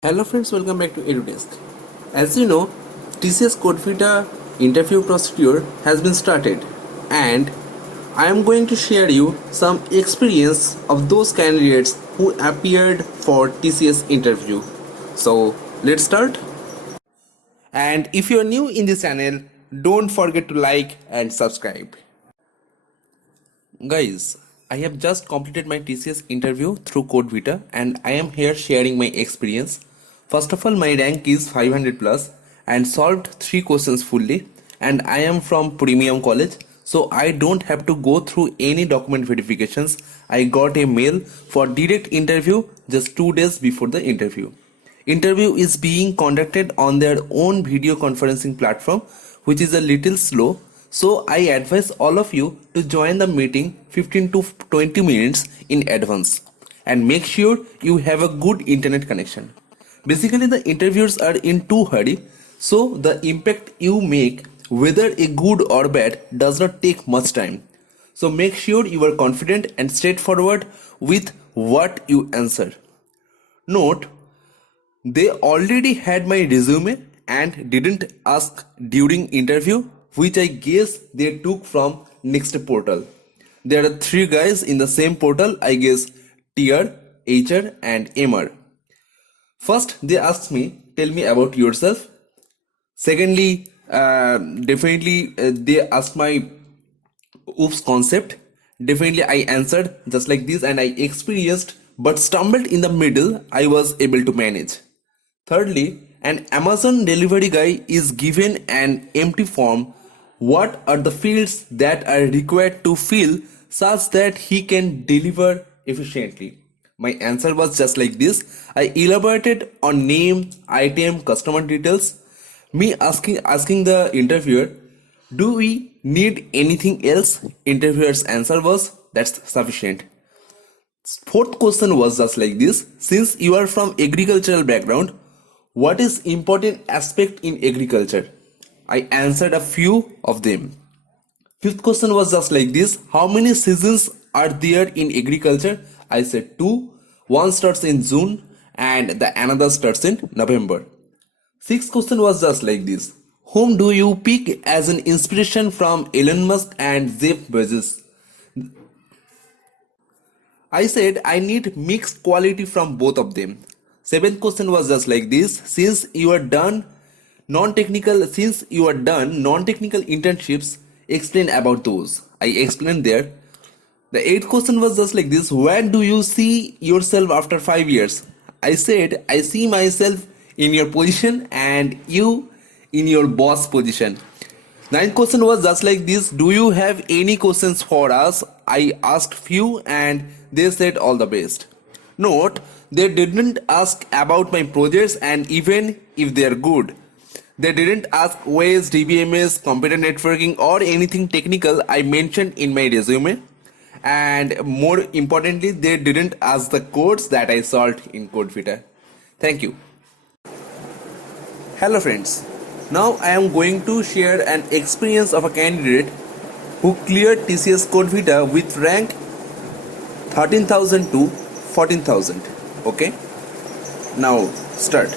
Hello friends, welcome back to EduDesk. As you know, TCS CODEVITA interview procedure has been started and I am going to share you some experience of those candidates who appeared for TCS interview. So let's start. And if you are new in this channel, don't forget to like and subscribe. Guys, I have just completed my TCS interview through CodeVita and I am here sharing my experience. First of all, my rank is 500 plus and solved 3 questions fully, and I am from Premium College, so I don't have to go through any document verifications. I got a mail for direct interview just 2 days before the interview. Interview is being conducted on their own video conferencing platform, which is a little slow. So I advise all of you to join the meeting 15 to 20 minutes in advance and make sure you have a good internet connection. Basically, the interviewers are in too hurry, so the impact you make, whether a good or bad, does not take much time. So make sure you are confident and straightforward with what you answer. Note, they already had my resume and didn't ask during interview, which I guess they took from next portal. There are 3 guys in the same portal, I guess TR, HR and MR. First, they asked me, tell me about yourself. Secondly, they asked my oops concept. Definitely I answered just like this and I experienced but stumbled in the middle. I was able to manage. Thirdly, an Amazon delivery guy is given an empty form. What are the fields that are required to fill such that he can deliver efficiently? My answer was just like this. I elaborated on name, item, customer details. Me asking the interviewer, do we need anything else? Interviewer's answer was, that's sufficient. Fourth question was just like this. Since you are from agricultural background, what is important aspect in agriculture? I answered a few of them. Fifth question was just like this. How many seasons are there in agriculture? I said 2. One starts in June and the another starts in November. Sixth question was just like this. Whom do you pick as an inspiration from Elon Musk and Jeff Bezos? I said I need mixed quality from both of them. Seventh question was just like this. Since you are done non-technical internships, explain about those. I explained there. The eighth question was just like this. Where do you see yourself after 5 years? I said I see myself in your position and you in your boss position. Ninth question was just like this. Do you have any questions for us? I asked few and they said all the best. Note, they didn't ask about my projects and even if they are good. They didn't ask ways, DBMS, computer networking or anything technical I mentioned in my resume. And more importantly, they didn't ask the codes that I solved in CodeVita. Thank you. Hello friends. Now I am going to share an experience of a candidate who cleared TCS CODEVITA with rank 13,000 to 14,000. Okay. Now start.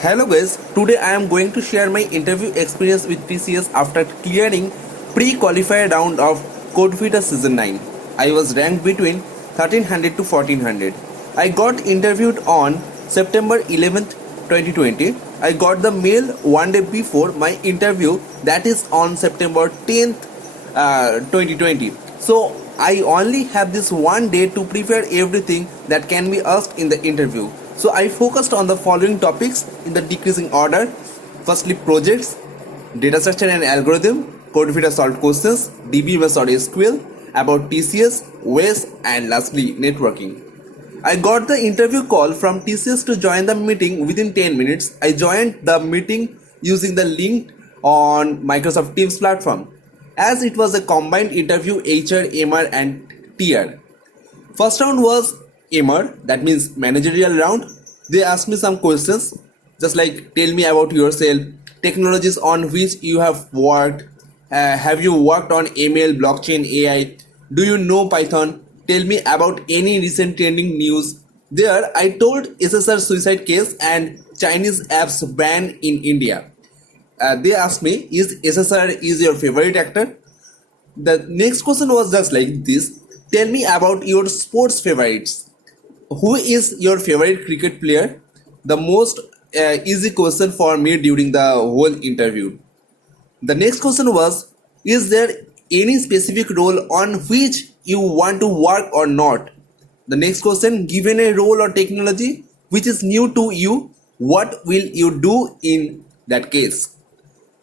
Hello guys, today I am going to share my interview experience with TCS after clearing pre-qualified round of CODEVITA season 9. I was ranked between 1300 to 1400. I got interviewed on September 11th, 2020. I got the mail one day before my interview, that is on September 10th, 2020. So I only have this one day to prepare everything that can be asked in the interview. So I focused on the following topics in the decreasing order. Firstly, projects, data structure and algorithm, CodeVita solved questions, DBMS or SQL, about TCS, WES, and lastly, networking. I got the interview call from TCS to join the meeting within 10 minutes. I joined the meeting using the link on Microsoft Teams platform. As it was a combined interview, HR, MR and TR. First round was MR, that means managerial round. They asked me some questions just like tell me about yourself, technologies on which you have worked, have you worked on ML, blockchain, AI, do you know Python, tell me about any recent trending news, There, I told SSR suicide case and Chinese apps banned in India. They asked me, is SSR is your favorite actor? The next question was just like this. Tell me about your sports favorites. Who is your favorite cricket player? The most easy question for me during the whole interview. The next question was, is there any specific role on which you want to work or not? The next question, given a role or technology which is new to you, what will you do in that case?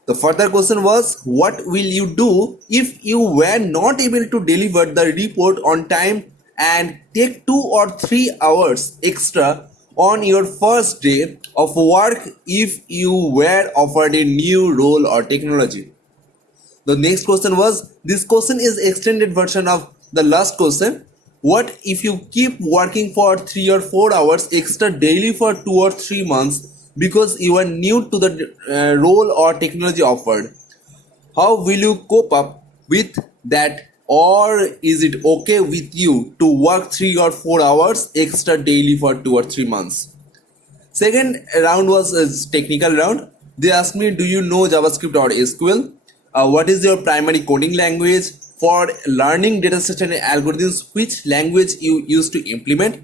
The further question was, what will you do if you were not able to deliver the report on time and take 2 or 3 hours extra on your first day of work if you were offered a new role or technology? The next question was, this question is extended version of the last question. What if you keep working for 3 or 4 hours extra daily for 2 or 3 months because you are new to the role or technology offered? How will you cope up with that, or is it okay with you to work 3 or 4 hours extra daily for 2 or 3 months? Second round was a technical round. They asked me, do you know JavaScript or SQL? What is your primary coding language? For learning data structure and algorithms, which language you use to implement?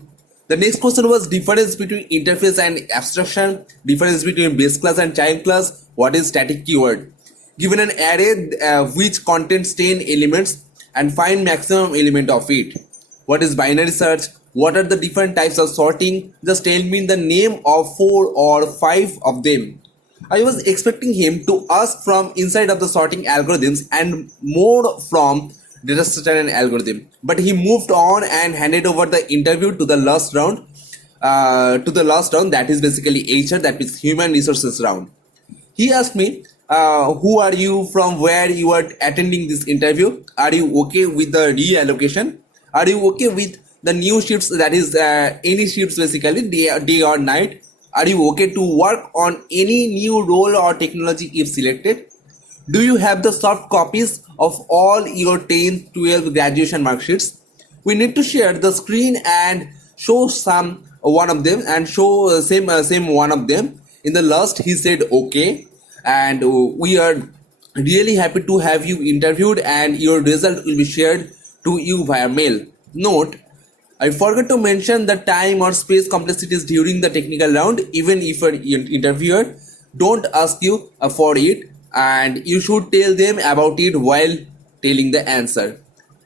The next question was difference between interface and abstraction, difference between base class and child class, what is static keyword? Given an array which contains 10 elements and find maximum element of it. What is binary search? What are the different types of sorting? Just tell me the name of 4 or 5 of them. I was expecting him to ask from inside of the sorting algorithms and more from data structure and algorithm, but he moved on and handed over the interview to the last round. That is basically HR, that is human resources round. He asked me, who are you, from where you are attending this interview? Are you okay with the reallocation? Are you okay with the new shifts, that is any shifts basically, day or night? Are you okay to work on any new role or technology if selected? Do you have the soft copies of all your 10th, 12th graduation mark sheets? We need to share the screen and show some one of them and show same one of them. In the last, he said okay, and we are really happy to have you interviewed, and your result will be shared to you via mail. Note, I forgot to mention the time or space complexities during the technical round. Even if an interviewer don't ask you for it, and you should tell them about it while telling the answer,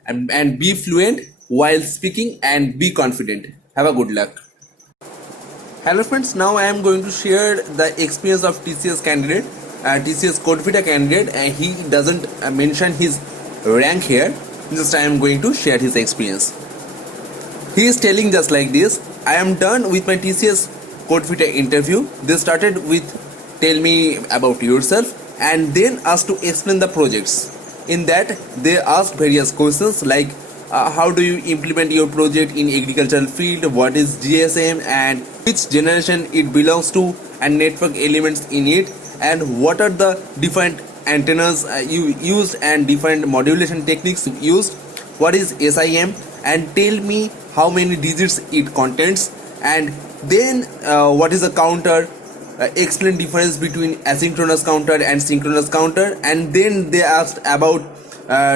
and be fluent while speaking and be confident. Have a good luck. Hello friends, now I am going to share the experience of TCS candidate, TCS CODEVITA candidate, and he doesn't mention his rank here. Just I am going to share his experience. He is telling just like this: I am done with my TCS CODEVITA interview. They started with tell me about yourself and then asked to explain the projects. In that, they asked various questions like how do you implement your project in agricultural field, what is GSM and which generation it belongs to, and network elements in it, and what are the different antennas you used and different modulation techniques used, what is SIM, and tell me how many digits it contains, and then what is a counter, explain difference between asynchronous counter and synchronous counter, and then they asked about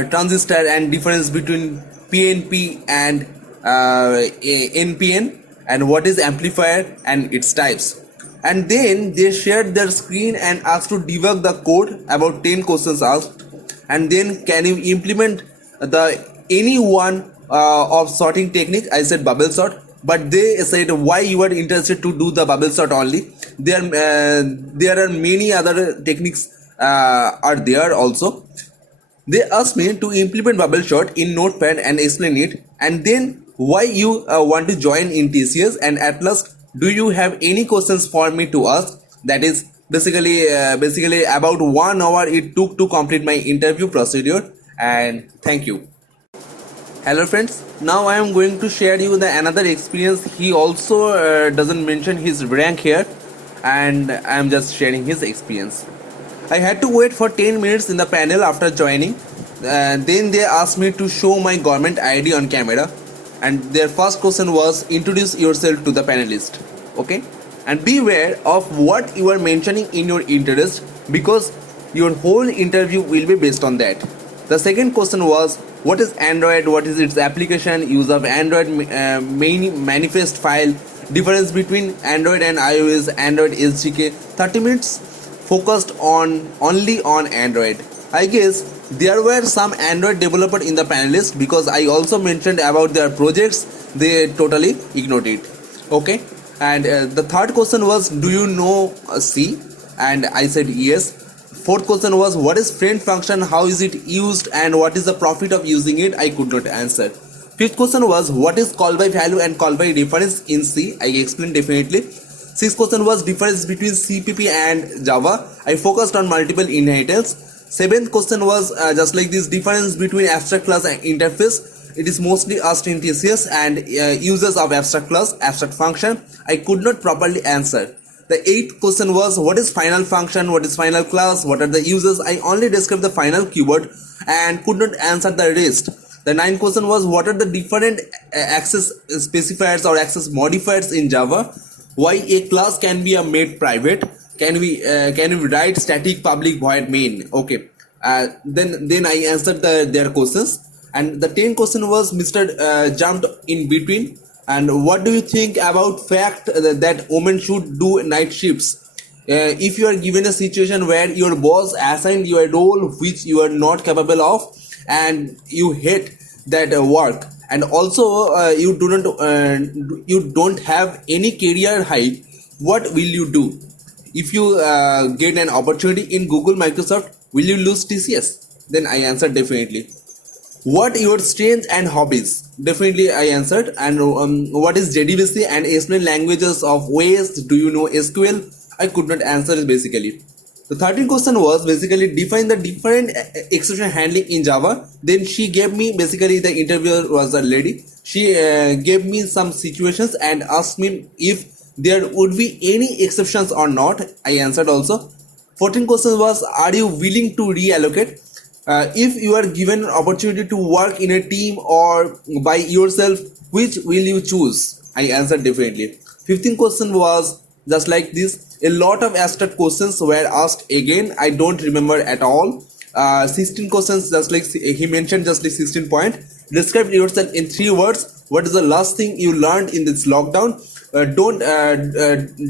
transistor and difference between PNP and NPN, and what is amplifier and its types. And then they shared their screen and asked to debug the code, about 10 questions asked, and then can you implement the any one of sorting technique. I said bubble sort, but they said why you are interested to do the bubble sort only. There are many other techniques are there also. They asked me to implement bubble sort in Notepad and explain it, and then why you want to join in TCS, and at last, do you have any questions for me to ask? That is basically about 1 hour it took to complete my interview procedure, and thank you. Hello friends, now I am going to share you the another experience. He also doesn't mention his rank here, and I am just sharing his experience. I had to wait for 10 minutes in the panel after joining. Then they asked me to show my government ID on camera. and their first question was introduce yourself to the panelist. Okay, and beware of what you are mentioning in your interest, because your whole interview will be based on that. The second question was what is Android, what is its application, use of Android main manifest file, difference between Android and iOS, Android SDK. 30 minutes focused on only on Android. I guess there were some Android developer in the panelist, because I also mentioned about their projects. They totally ignored it. Okay, and the third question was do you know C, and I said yes. Fourth question was what is friend function, how is it used, and what is the profit of using it. I could not answer. Fifth question was what is call by value and call by reference in C. I explained definitely. Sixth question was difference between CPP and Java. I focused on multiple inheritance. Seventh question was just like this, difference between abstract class and interface. It is mostly asked in TCS, and uses of abstract class, abstract function. I could not properly answer. The eighth question was what is final function, what is final class, what are the uses. I only described the final keyword and could not answer the rest. The ninth question was what are the different access specifiers or access modifiers in Java. Why a class can be made private. Can we write static public void main. Okay, then I answered their questions. And the 10th question was Mr. Jumped in between. And what do you think about fact that women should do night shifts? If you are given a situation where your boss assigned you a role which you are not capable of, and you hate that work, and also you don't have any career height, what will you do? If you get an opportunity in Google, Microsoft, will you lose TCS? Then I answered definitely. What your strengths and hobbies? Definitely I answered. And what is JDBC and explain languages of ways. Do you know SQL? I could not answer it basically. The 13th question was basically define the different exception handling in Java. Then she gave me, basically the interviewer was a lady. She gave me some situations and asked me if there would be any exceptions or not. I answered also. 14th question was are you willing to reallocate? If you are given an opportunity to work in a team or by yourself, which will you choose? I answered definitely. 15th question was just like this. A lot of abstract questions were asked again. I don't remember at all. 16 questions, just like he mentioned, just like 16 point. Describe yourself in 3 words. What is the last thing you learned in this lockdown?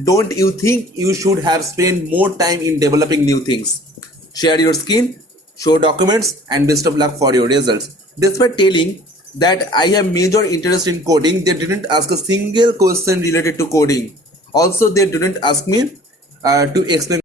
Don't you think you should have spent more time in developing new things? Share your skin, show documents, and best of luck for your results. Despite telling that I have major interest in coding, they didn't ask a single question related to coding. Also, they didn't ask me to explain